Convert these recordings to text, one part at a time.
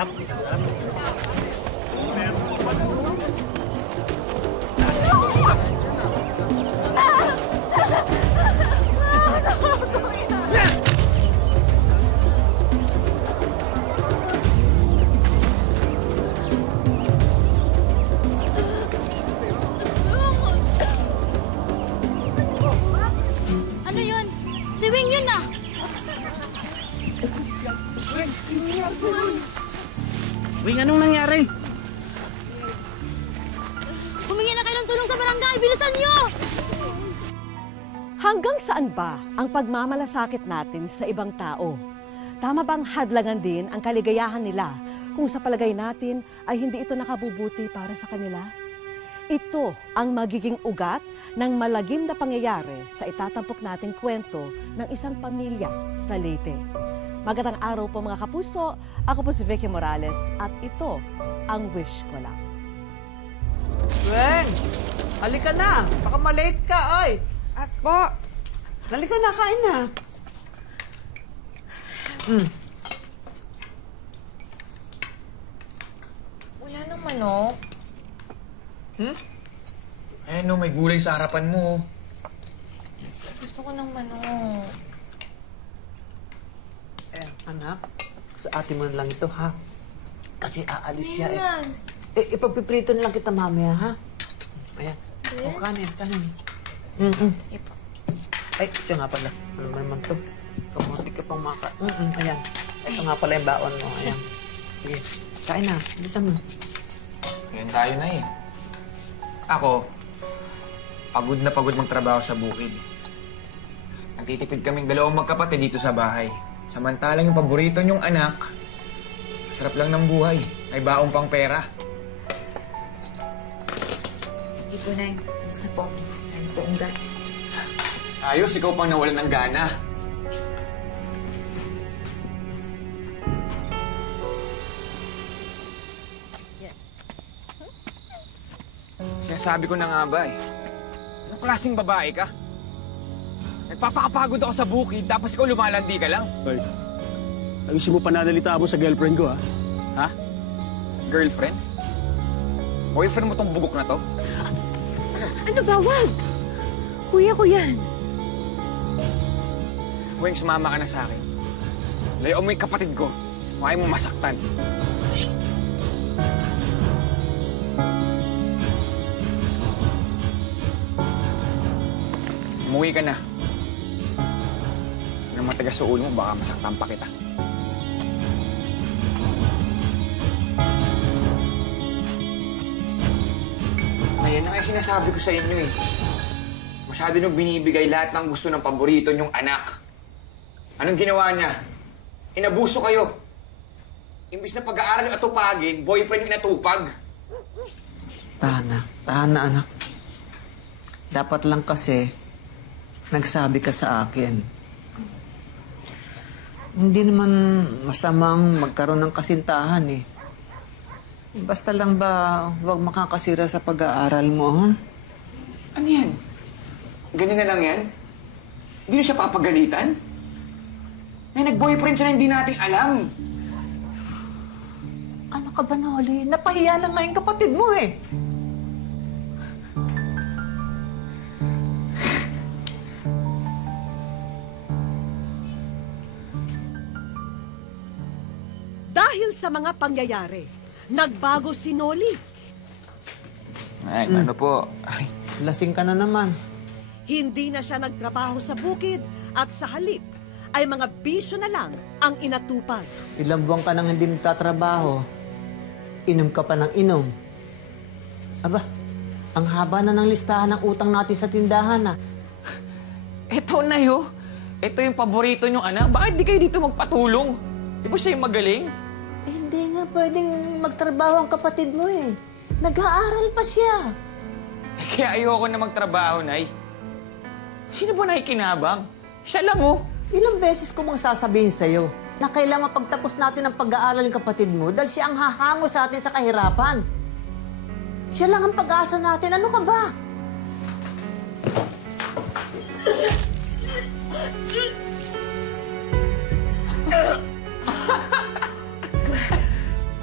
Sarap. Ano yun? Si Wing yun ah! Wing, anong nangyari? Humingi na kayo ng tulong sa barangay! Bilisan niyo! Hanggang saan ba ang pagmamalasakit natin sa ibang tao? Tama bang hadlangan din ang kaligayahan nila kung sa palagay natin ay hindi ito nakabubuti para sa kanila? Ito ang magiging ugat ng malagim na pangyayari sa itatampok nating kwento ng isang pamilya sa Leyte. Magandang araw po mga kapuso, ako po si Vicky Morales at ito ang Wish Ko Lang. Gwen, halika na. Baka malate ka, oy. At po. Halika na, kain na. Wala nang manok. Eh no, may gulay sa harapan mo. Gusto ko ng manok. Anak, sa ate mo lang ito, ha? Kasi aalis siya, ipagpiprito na lang kita mamaya, ha? Ayan. O, kanin. Ipo. Ay, ito nga pala. Ano naman to? Kamunti ka pang maka... ayan. Ito nga pala yung baon mo. Ayan. Sige. Kain na. Bilisan mo. Ngayon tayo na eh. Ako, pagod na pagod magtrabaho sa bukid. Nagtitipid kaming dalawang magkapatid dito sa bahay. Samantalang yung paborito niyong anak, sarap lang ng buhay. May baong pang pera. Hindi ko na basta po. Ano po ang gat? Ayos, ikaw pang nawalan ng gana. Sinasabi ko na nga ba eh. Anong klaseng babae ka? Nagpapakapagod ako sa bukid, tapos ikaw lumalandi ka lang. Hoy, ayusin mo pananalita mo sa girlfriend ko, ha? Ha? Girlfriend? Boyfriend mo tong bugok na to? Ano ba? Wag! Kuya ko yan. Huwag sumama ka na sa akin. Layo mo yung kapatid ko. Huwag mo masaktan. Umuwi ka na. Nang matigas sa ulo mo, baka masaktan pa kita. Ayan na nga sinasabi ko sa inyo eh. Masyado nyo binibigay lahat ng gusto ng paborito nyong anak. Anong ginawa niya? Inabuso kayo. Imbis na pag-aaral yung atupagin, boyfriend yung inatupag. Tahan na, anak. Dapat lang kasi, nagsabi ka sa akin. Hindi naman masamang magkaroon ng kasintahan eh. Basta lang ba, huwag makakasira sa pag-aaral mo, ha? Ano yan? Ganyan na lang yan? Hindi na siya papagalitan? Na nag-boyfriend siya na hindi natin alam. Ano ka ba, Noli? Napahiya lang nga yung kapatid mo eh. Dahil sa mga pangyayari, nagbago si Noli. Ay, ano po? Ay, Lasing ka na naman. Hindi na siya nagtrabaho sa bukid at sa halip ay mga bisyo na lang ang inatupag. Ilang buwan ka nang hindi nagtatrabaho. Inom ka pa ng inom. Aba, ang haba na ng listahan ng utang natin sa tindahan, ah. eto na yo. Ito yung paborito niyong anak. Bakit di kayo dito magpatulong? Di ba siya yung magaling? Hindi nga pwedeng magtrabaho ang kapatid mo eh. Nag-aaral pa siya. Eh, kaya ayoko na magtrabaho, Nay. Sino ba nakikinabang? Siya lang, oh. Ilang beses ko mang sasabihin sa'yo na kailangan pagtapos natin ang pag-aaral ng kapatid mo dahil siya ang hahango sa atin sa kahirapan. Siya lang ang pag-asa natin. Ano ka ba?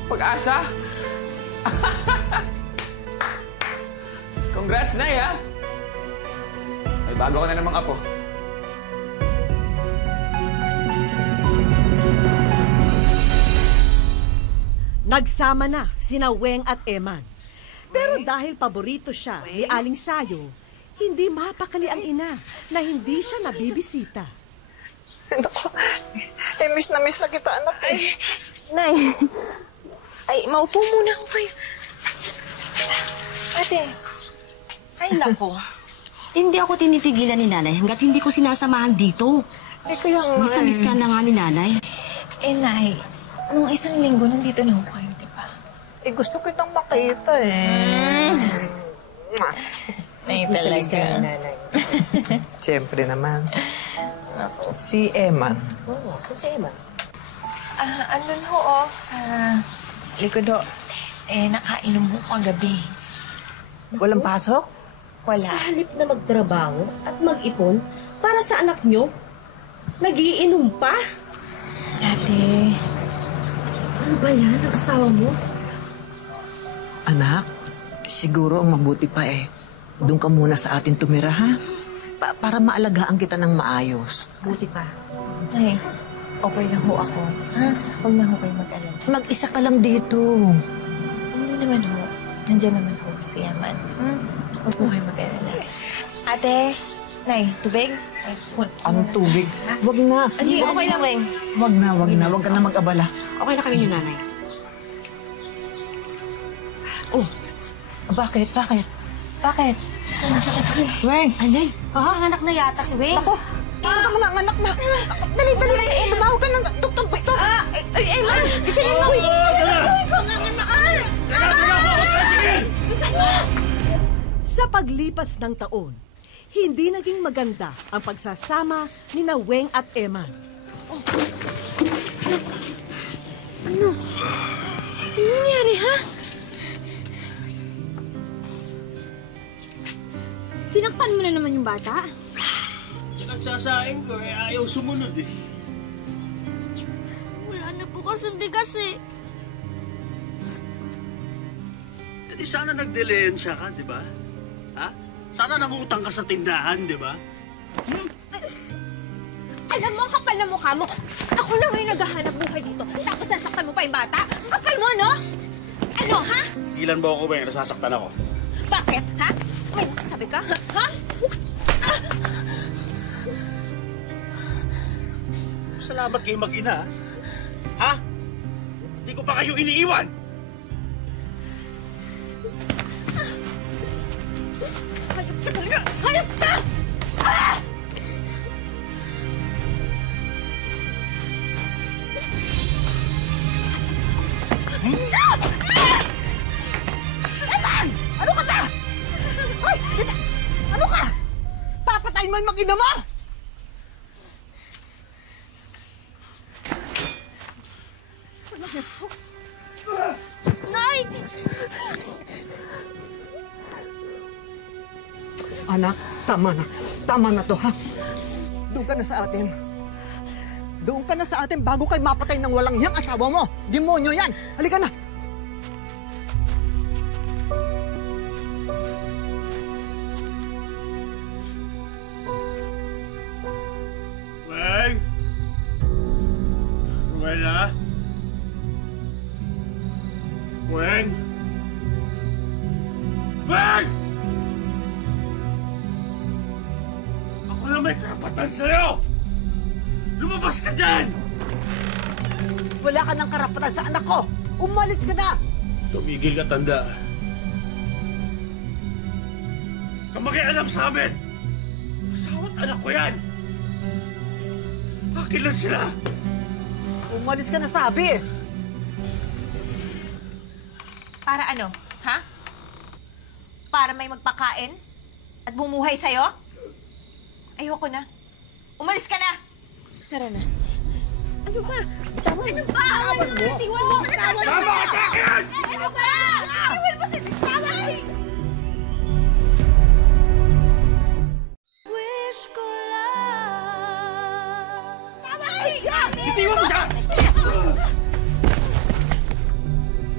Pag-asa? Congrats, Nay, ha? May bago ka na namang apo. Nagsama na sina Weng at Eman. Pero dahil paborito siya ni Aling Sayo, hindi mapakali ang ina na hindi siya nabibisita. Naku, miss na kita, anak eh. Nay, ay, maupo muna ako kayo. Ate, ay nako. Hindi ako tinitigilan ni nanay hanggat hindi ko sinasamahan dito. Kaya nga Miss na miss ka na nga ni nanay. Nay, nung isang linggo nandito na ako kayo, di ba? gusto kitang makita eh. Nay, talaga. Siyempre naman. Si Eman. Oo, si Eman. Andun ho, sa likod ho. Nakainom ho kagabi. Walang pasok? Wala. Sa halip na magtrabaho at mag-ipon para sa anak nyo, nagiinom pa? Ate, Ano ba yan, ang asawa mo? Anak, siguro ang mabuti pa eh. Doon ka muna sa atin tumira, ha? Para maalagaan kita ng maayos. Buti pa. Nay, okay lang ho ako. Ha? Huwag na ho kayo mag-alala. Mag-isa ka lang dito. Hindi naman ho. Nandiyan naman ho si Yaman. Huwag po kayo mag-alala. Ate, Nay, tubig? Ay, Ang tubig. Wag na. Hindi, okay lang, Weng. Wag na. Wag ka na mag-abala. Okay na kami ni nanay. Oh, bakit? Bakit? Sumasakit ko eh. Weng! Anay, ang anak na yata si Weng. Ako! Ang anak na! Dali! Tumawag ka ng doktor! Ay, Eman! Isilin mo! Sa paglipas ng taon, hindi naging maganda ang pagsasama ni na Weng at Eman. Ano nangyari, ha? Sinaktan mo na naman yung bata? Nagsasaing ko, ayaw sumunod eh. Wala na po kasing bigas eh. E di sana nagdelensya ka, di ba? Ha? Sana nangutang ka sa tindahan, di ba? Alam mo, ang kapal na mukha mo. Ako lang ay naghahanap buhay dito. Tapos nasaktan mo pa yung bata? Ang kapal mo, no? Ano, ha? Ilan ba ako ba yung nasasaktan ako? Bakit, ha? May masasabi ka, ha? Salamat kayo mag-ina, ha? Hindi ko pa kayo iniiwan! Hayop ka talaga! Hayop ka! Ah! Eman! Ano ka ba? Hoy! Ano ka? Papatayin mo yung mag-ina mo! Nay! Anak, tama na. Tama na to, ha? Doon ka na sa atin. Doon ka na sa atin bago kayo mapatay ng walang hiyang asawa mo. Demonyo yan. Halika na. Weng! Ruela? Weng! Weng! Ako na may karapatan sa'yo! Lumabas ka dyan! Wala ka ng karapatan sa anak ko. Umalis ka na. Tumigil ka, tanda. Kamakialam sa amin! Asawa't anak ko yan! Akin lang sila! Umalis ka na, sabi. Para ano, ha? Para may magpakain? At bumuhay sa'yo? Ayoko na. Umalis ka na! Tara na. Ano ba? Ano ba? Tawan mo! Iwan mo ka na sa Tama ka sa akin! Ano ba? Iwan mo sa bitawan! Wish ko lang. Tama ka siya! Itiwan mo siya!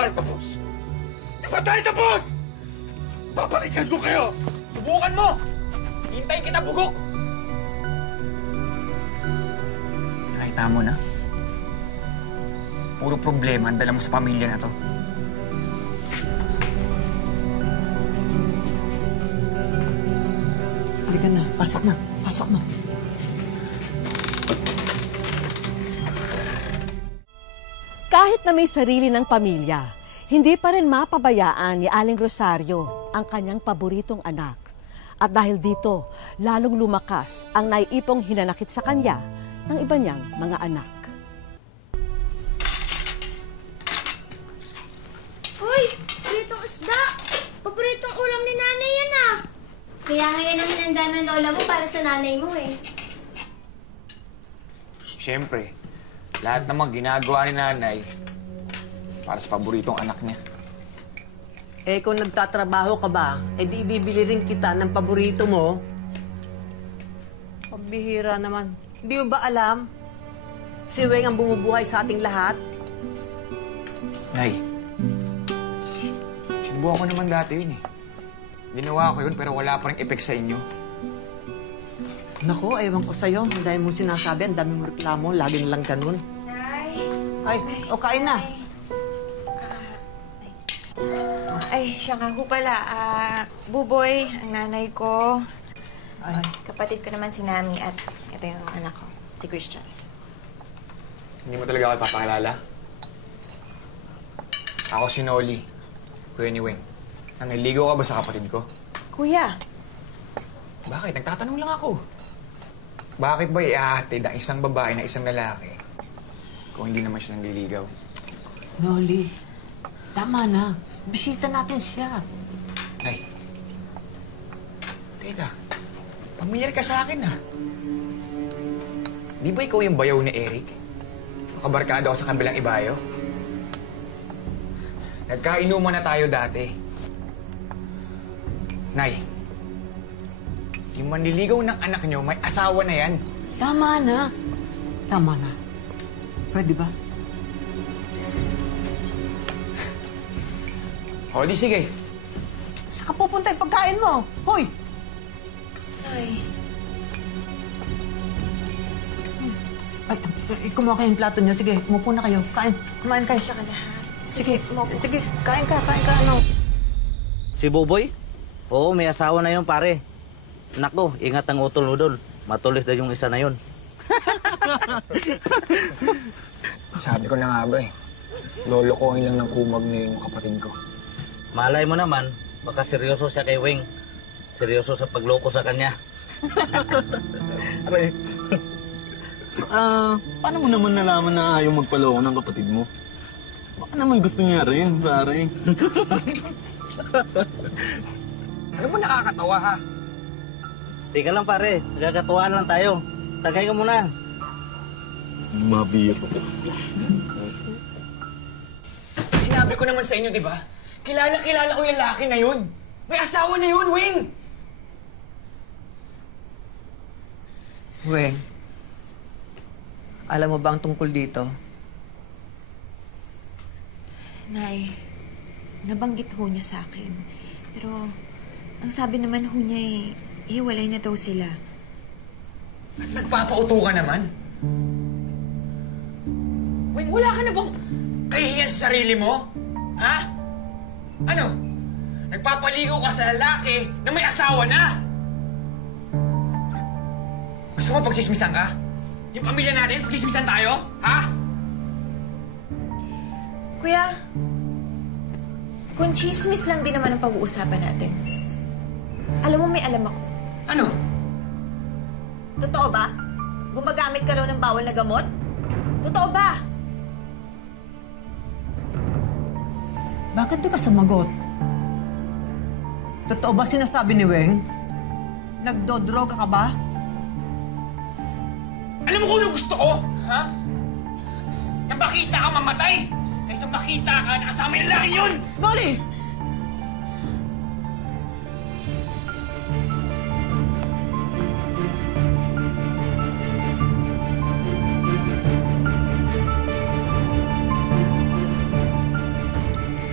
tayo tapos? Di ba tayo tapos? Babalikan ko kayo! Subukan mo! Hintayin kita, bugok! Nakita mo na? Puro problema ang dala mo sa pamilya na to. Halika na, pasok na, pasok na. Kahit na may sarili ng pamilya, hindi pa rin mapabayaan ni Aling Rosario ang kanyang paboritong anak. At dahil dito, lalong lumakas ang naiipong hinanakit sa kanya ng iba niyang mga anak. Hoy! Paboritong isda! Paboritong ulam ni nanay yan ah! Kaya ngayon ang hinanda ng lola mo para sa nanay mo eh. Siyempre, lahat naman ginagawa ni nanay para sa paboritong anak niya. Eh kung nagtatrabaho ka ba, eh di ibibili rin kita ng paborito mo. Pambihira naman. Di mo ba alam? Si Weng ang bumubuhay sa ating lahat. Nay, sinubukan ko naman dati yun eh. Ginawa ko yun pero wala pa rin effect sa inyo. Nako, ewan ko sa'yo. Ang dami mong sinasabi, ang dami mong reklamo. Lagi na lang ganun. Nay! Ay, o kain na. Ay, siya nga ho pala. Buboy, ang nanay ko. Ay, Kapatid ko naman si Nami at ito yung anak ko, si Christian. Hindi mo talaga ako ipapakilala? Ako si Noli, kuya ni Weng. Naniligaw ka ba sa kapatid ko? Kuya, Bakit? Nagtatanong lang ako. Bakit ba iahatid ang isang babae na isang lalaki kung hindi naman siya nanliligaw? Noli, tama na. Bisita natin siya. Ay, teka. Pamilyar ka sa akin, ha? Di ba ikaw yung bayaw ni Eric? Makabarkada ako sa kabilang ibayo? Nagkainuman na tayo dati. Nay, yung manliligaw ng anak nyo, may asawa na yan. Tama na. Tama na. Pwede ba? O, di sige. Saan ka pupunta yung pagkain mo? Hoy! Nay. Ay, kumuha kayo yung plato niyo. Sige, umupo na kayo. Kain. Kumain kayo. Siya ka na, ha? Sige, Maupo sige. ka. Kain ka, ano. Si Buboy? Oo, may asawa na yun, pare. Nako, ingat ang utol-udol. Matulis na yung isa na yun. Sabi ko na nga ba eh. Lolokohin lang ng kumag na yung kapatid ko. Malay mo naman, baka seryoso siya kay Weng. Seryoso sa pagloko sa kanya. Pare, paano mo naman nalaman na ayaw magpaloko ng kapatid mo? Baka naman gusto niya rin, pare. Ano ba nakakatawa, ha? Tika lang, pare. Nagkakatuwaan lang tayo. Tagay ka muna. Mabiro. Sinabi ko naman sa inyo, di ba? Kilala ko yung lalaki na yun. May asawa na yun, Weng! Weng, alam mo ba ang tungkol dito? Nay, nabanggit ho niya sa akin. Pero, ang sabi naman ho niya hiwalay na daw sila. At nagpapauto ka naman? Weng, wala ka na bang kahihiyan sa sarili mo? Ha? Ano? Nagpapaligaw ka sa lalaki na may asawa na? Gusto mo pagsismisan ka? Yung pamilya natin, pagsismisan tayo? Ha? Kuya, kung chismis lang din naman ang pag-uusapan natin. Alam mo, may alam ako. Ano? Totoo ba? Gumagamit ka raw ng bawal na gamot? Totoo ba? Bakit di ka sumagot? Totoo ba sinasabi ni Weng? Nagdodroga ka ba? Alam mo kung ano gusto ko? Ha? Na makita ka mamatay! Kaysa makita ka na kasama yung lalaki yun! Noli!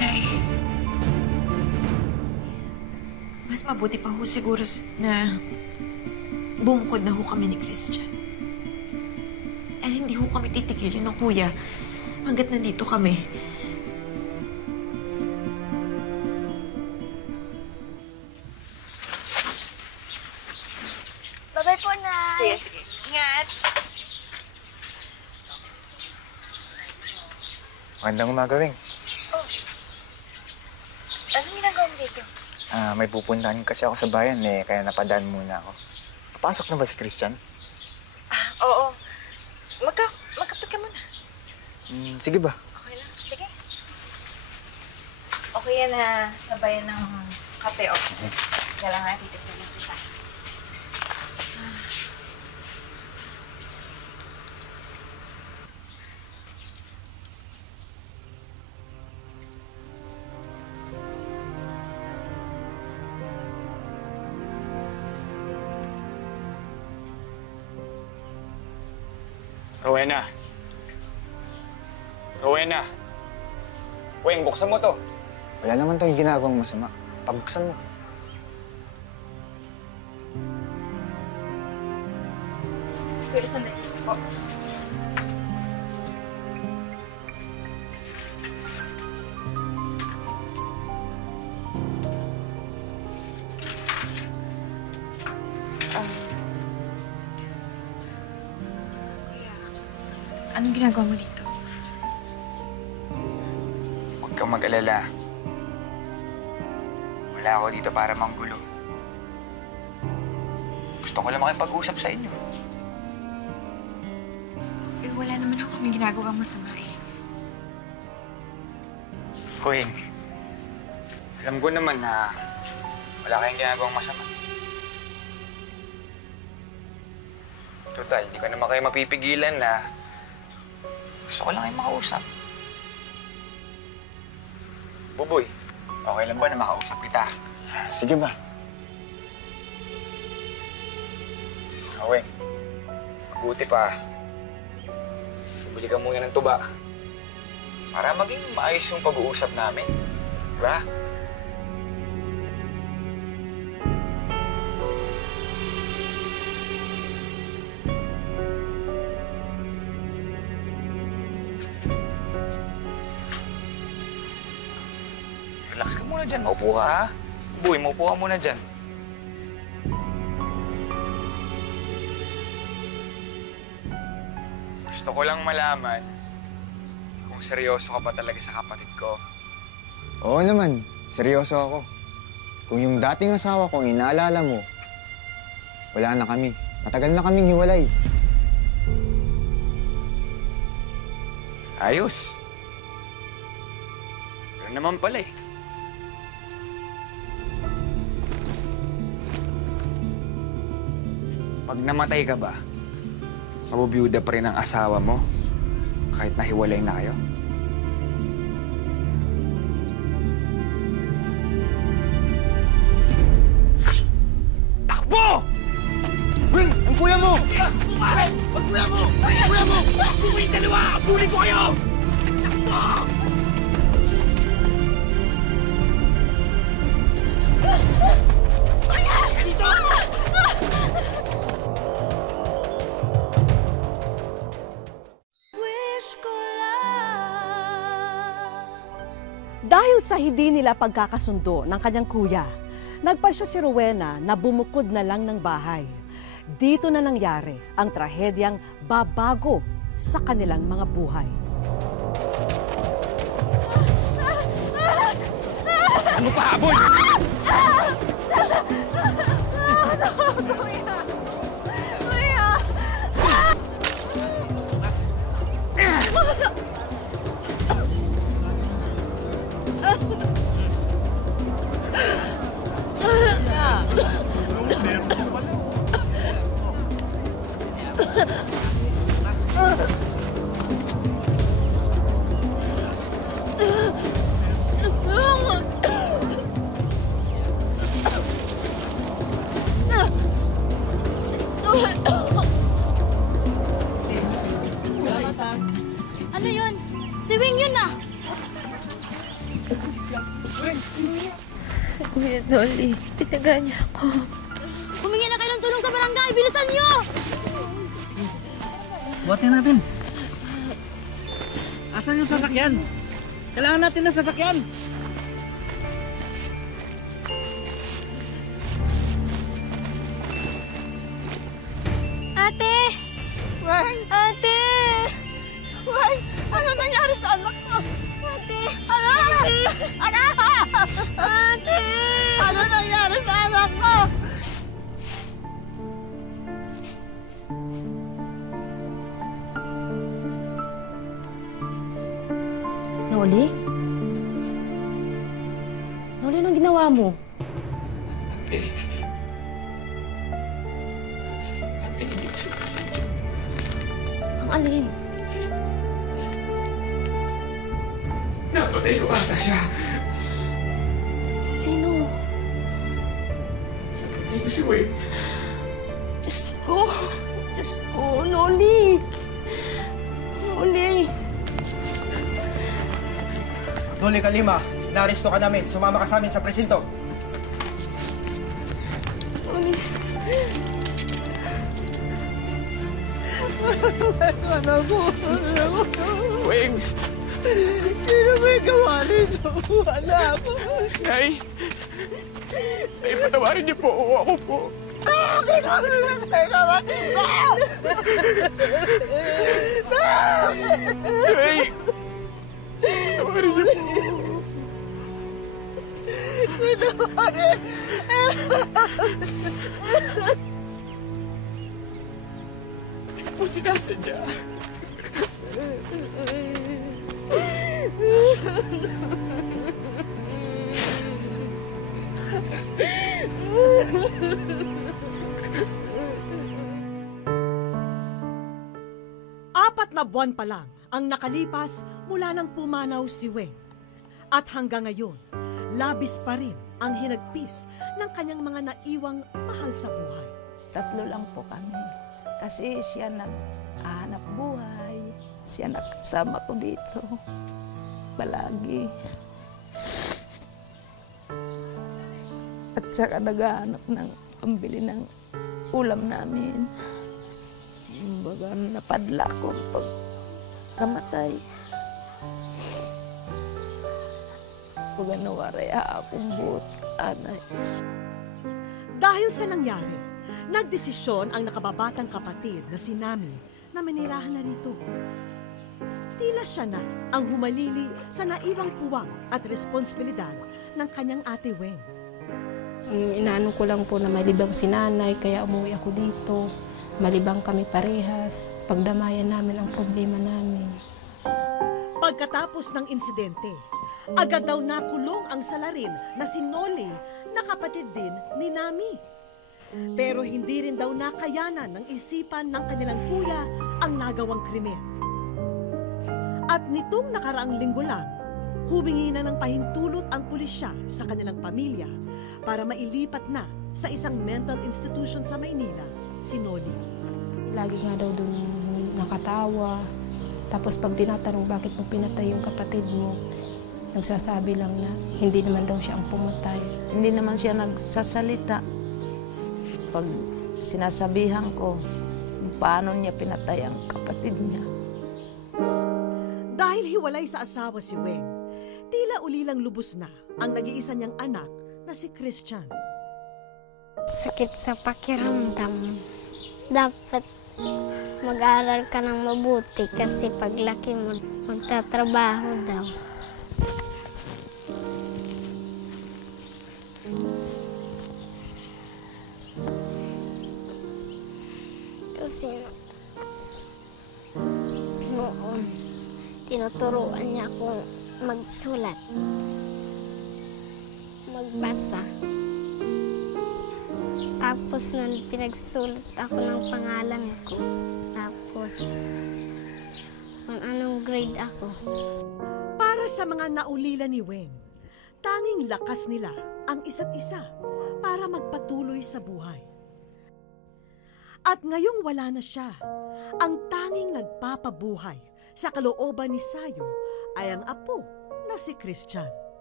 mabuti pa ho siguro na bumukod na ho kami ni Christian. At hindi ho kami titigilin ng kuya hanggat nandito kami. Bye-bye po, Nay. Sige. Ingat! Magandang umaga, Weng. Anong ginagawa mo dito? May pupuntahan kasi ako sa bayan kaya napadaan muna ako. Papasok na ba si Christian? Oo. Magkape ka muna. Sige ba? Okay lang. Sige. Okay yan na sabayan ng kape, okay? Kaya lang nga, titignan kita. Rowena! Rowena! Weng, buksan mo to. Wala naman tayong ginagawang masama. Pagbuksan mo. Kuya, sandali. Anong ginagawa mo dito? Huwag kang mag-alala. Wala ako dito para manggulo. Gusto ko lang makipag-usap sa inyo. Eh, wala naman ako kaming ginagawang masama eh. Weng, alam ko naman na wala kayong ginagawang masama. Total, hindi ko naman kayo mapipigilan na gusto ko lang kayong makausap. Buboy, okay lang ba na makausap kita? Sige ba? Weng, mabuti pa. Bumili ka muna ng tuba para maging maayos yung pag-uusap namin. Diba? Relax ka muna dyan. Maupo ka, ha? Buboy, maupo ka muna dyan. Gusto ko lang malaman kung seryoso ka pa talaga sa kapatid ko. Oo naman. Seryoso ako. Kung yung dating asawa kong inaalala mo, wala na kami. Matagal na kaming hiwalay. Ayos. Pero naman pala eh. Pag namatay ka ba, mabubiyuda pa rin ang asawa mo kahit nahiwalay na kayo? Takbo! Weng! Ang kuya mo! Ang kuya mo! Ang kuya mo! Kung dalawa, abulin ko kayo! Takbo! Dahil sa hindi nila pagkakasundo ng kanyang kuya, nagpasya si Rowena na bumukod na lang ng bahay. Dito na nangyari ang trahedyang babago sa kanilang mga buhay. Ano pa, habol? Ano yun? Si Wing yun ah! Kuya Dolly, tinaga niya ako. Humingi na kayo ng tulong sa barangay! Bilisan niyo! Buhatin natin. Asan yung sasakyan? Kailangan natin ng sasakyan. Ate! Weng! Ate! Weng! Ano nangyari sa anak ko? Ate! Anak! Anak! Ate! Ano nangyari sa anak ko? Noli? Noli, anong ginawa mo? Ang alin? Napatay ko ata siya. Sino? Napatay ko si Wayne. Diyos ko! Diyos ko, Noli! Noli! Noli Kalima, inaresto ka namin. Sumama ka sa amin sa presinto. Noli! Ano mo? Weng! Sino may gawa nito? Anak! Nay! Nay, patawarin niyo po. Ako po. Bakit ako naman tayo kapatid ko? Nay! Patawarin niyo po. Patawarin! Hindi po sinasadya. Apat na buwan pa lang ang nakalipas mula nang pumanaw si Weng. At hanggang ngayon, labis pa rin ang hinagpis ng kanyang mga naiwang mahal sa buhay. 3 lang po kami. Kasi siya naghahanap buhay. Siya nakasama ko dito. Palagi. At saka naghahanap ng pambili ng ulam namin. Baga napadla ko pag kamatay. Baga nawaray akong buot, anay. Dahil sa nangyari, nagdesisyon ang nakababatang kapatid na si Nami na manirahan na rito. Tila siya na ang humalili sa naiwang puwang at responsibilidad ng kanyang ate Weng. Inaano ko lang po na malibang si nanay, kaya umuwi ako dito. Malibang kami parehas. Pagdamayan namin ang problema namin. Pagkatapos ng insidente, agad daw nakulong ang salarin na si Noli na kapatid din ni Nami. Pero hindi rin daw nakayanan ng isipan ng kanilang kuya ang nagawang krimen. At nitong nakaraang linggo lang, humingi na ng pahintulot ang pulisya sa kanilang pamilya para mailipat na sa isang mental institution sa Maynila, si Noli. Lagi nga daw dun nakatawa. Tapos pag tinatanong bakit mo pinatay yung kapatid mo, nagsasabi lang na hindi naman daw siya ang pumatay. Hindi naman siya nagsasalita. Pag sinasabihan ko kung paano niya pinatay ang kapatid niya. Dahil hiwalay sa asawa si Weng, tila ulilang lubos na ang nag-iisa niyang anak na si Christian. Sakit sa pakiramdam. Dapat mag-aral ka ng mabuti kasi paglaki mo, magtatrabaho daw. Kasi noon, tinuturuan niya akong magsulat, magbasa. Tapos nun, pinagsulat ako ng pangalan ko. Tapos, kung anong grade ako. Para sa mga naulila ni Weng, tanging lakas nila ang isa't isa para magpatuloy sa buhay. At ngayong wala na siya, ang tanging nagpapabuhay sa kalooban ni Sayo ay ang apo na si Christian.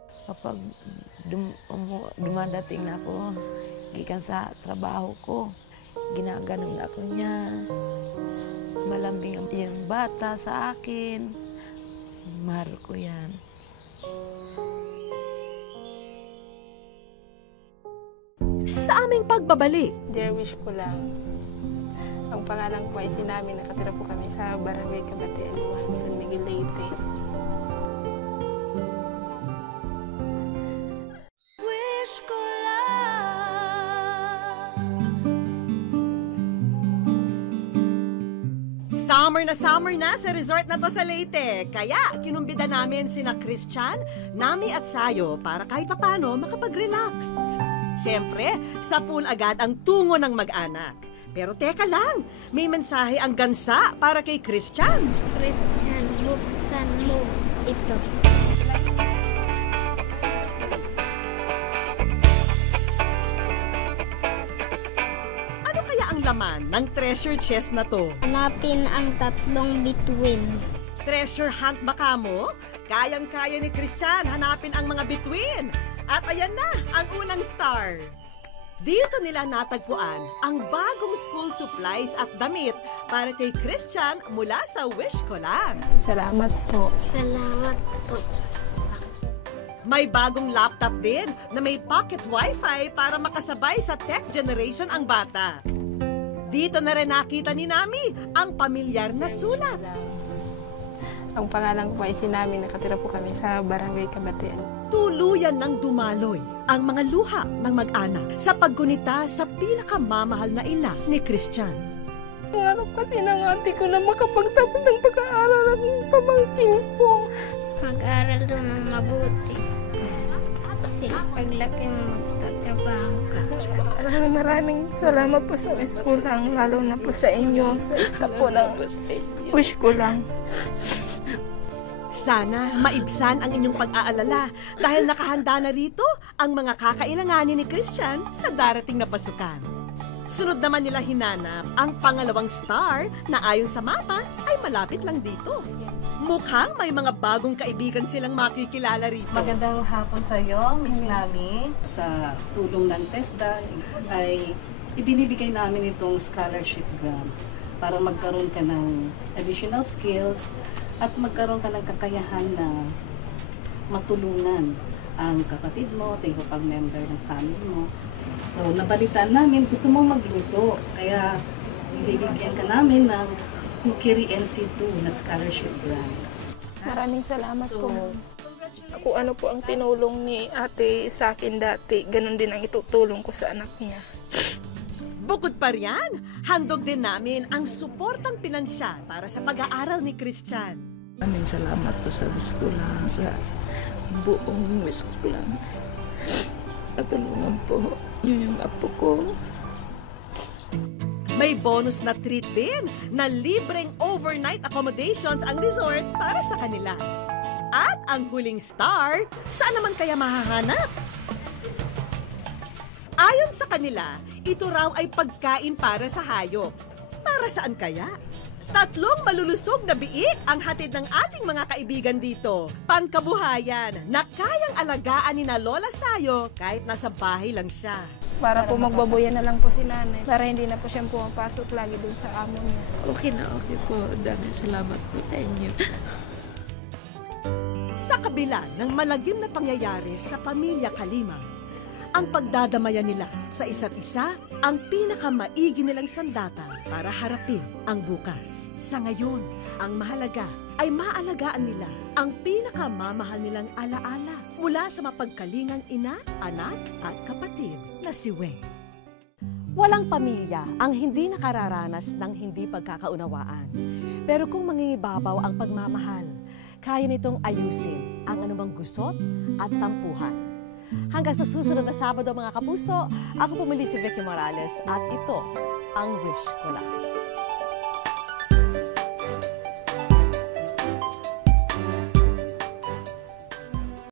Kapag dumadating na ako, gikan sa trabaho ko, ginaganon ako niya. Malambing yung bata sa akin. Mahal ko yan. Sa aming pagbabalik, Dear wish ko lang, ang pangalan ko ay sinabi, nakatira po kami sa Barangay Kabatian 1, San Miguel, Leyte. Wish ko lang. Summer na sa resort na to sa Leyte. Kaya kinumbida namin sina Christian, Nami at Sayo para kahit papano makapag-relax. Siyempre, sa pool agad ang tungo ng mag-anak. Pero teka lang, may mensahe ang gansa para kay Christian. Christian, buksan mo ito. Ano kaya ang laman ng treasure chest na to? Hanapin ang tatlong bituin. Treasure hunt ba kamo? Kayang-kaya ni Christian hanapin ang mga bituin. At ayan na, ang unang star. Dito nila natagpuan ang bagong school supplies at damit para kay Christian mula sa Wish Ko Lang. Salamat po. Salamat po. May bagong laptop din na may pocket wifi para makasabay sa tech generation ang bata. Dito na rin nakita ni Nami ang pamilyar na sulat. Ang pangalan ko ay sinabi, nakatira po kami sa Barangay Kabatian. Tuluyan ng dumaloy ang mga luha ng mag-anak sa paggunita sa pinakamamahal na ina ni Christian. Pangarap kasi ng ate ko na makapagtapos ng pag-aaral ng pamangkin ko. Mag-aral doon ng mabuti. Kasi paglaki mo magtatrabaho ka. Maraming salamat po sa Wish Ko Lang, lalo na po sa inyo, sa staff po ng Wish Ko Lang. Sana maibsan ang inyong pag-aalala dahil nakahanda na rito ang mga kakailanganin ni Christian sa darating na pasukan. Sunod naman nila hinanap ang pangalawang star na ayon sa mapa ay malapit lang dito. Mukhang may mga bagong kaibigan silang makikilala rito. Magandang hapon sa iyo, Miss Nami. Sa tulong ng TESDA ay ibinibigay namin itong scholarship grant para magkaroon ka ng additional skills at magkaroon ka ng kakayahan na matulungan ang kapatid mo, tingko pang member ng family mo. So, nabalitaan namin, gusto mong magluto. Kaya, ibibigyan ka namin ng Kukiri NC2 na scholarship grant. Maraming salamat po. Ako ano po ang tinulong ni ate sa akin dati, ganun din ang itutulong ko sa anak niya. Bukod pa riyan, handog din namin ang suportang pinansyal para sa pag-aaral ni Christian. Maraming salamat po sa Wish Ko Lang, sa buong Wish Ko Lang. At tulungan po yung apo ko. May bonus na treat din na libreng overnight accommodations ang resort para sa kanila. At ang huling star, saan naman kaya mahahanap? Ayon sa kanila, ito raw ay pagkain para sa hayop. Para saan kaya? 3 malulusog na biik ang hatid ng ating mga kaibigan dito. Pangkabuhayan na kayang alagaan ni na Lola Sayo kahit nasa bahay lang siya. Para po magbaboyan na lang po si nanay. Para hindi na po siyang pumapasok lagi dun sa amo niya. Okay na okay po. Dami salamat po sa inyo. Sa kabila ng malagim na pangyayari sa pamilya Kalima, ang pagdadamayan nila sa isa't isa ang pinakamaigi nilang sandata para harapin ang bukas. Sa ngayon, ang mahalaga ay maalagaan nila ang pinakamamahal nilang alaala mula sa mapagkalingang ina, anak at kapatid na si Weng. Walang pamilya ang hindi nakararanas ng hindi pagkakaunawaan. Pero kung mangingibabaw ang pagmamahal, kaya nitong ayusin ang anumang gusot at tampuhan. Hanggang sa susunod na Sabado mga kapuso, ako pumuli si Vicky Morales at ito ang Wish Ko Lang.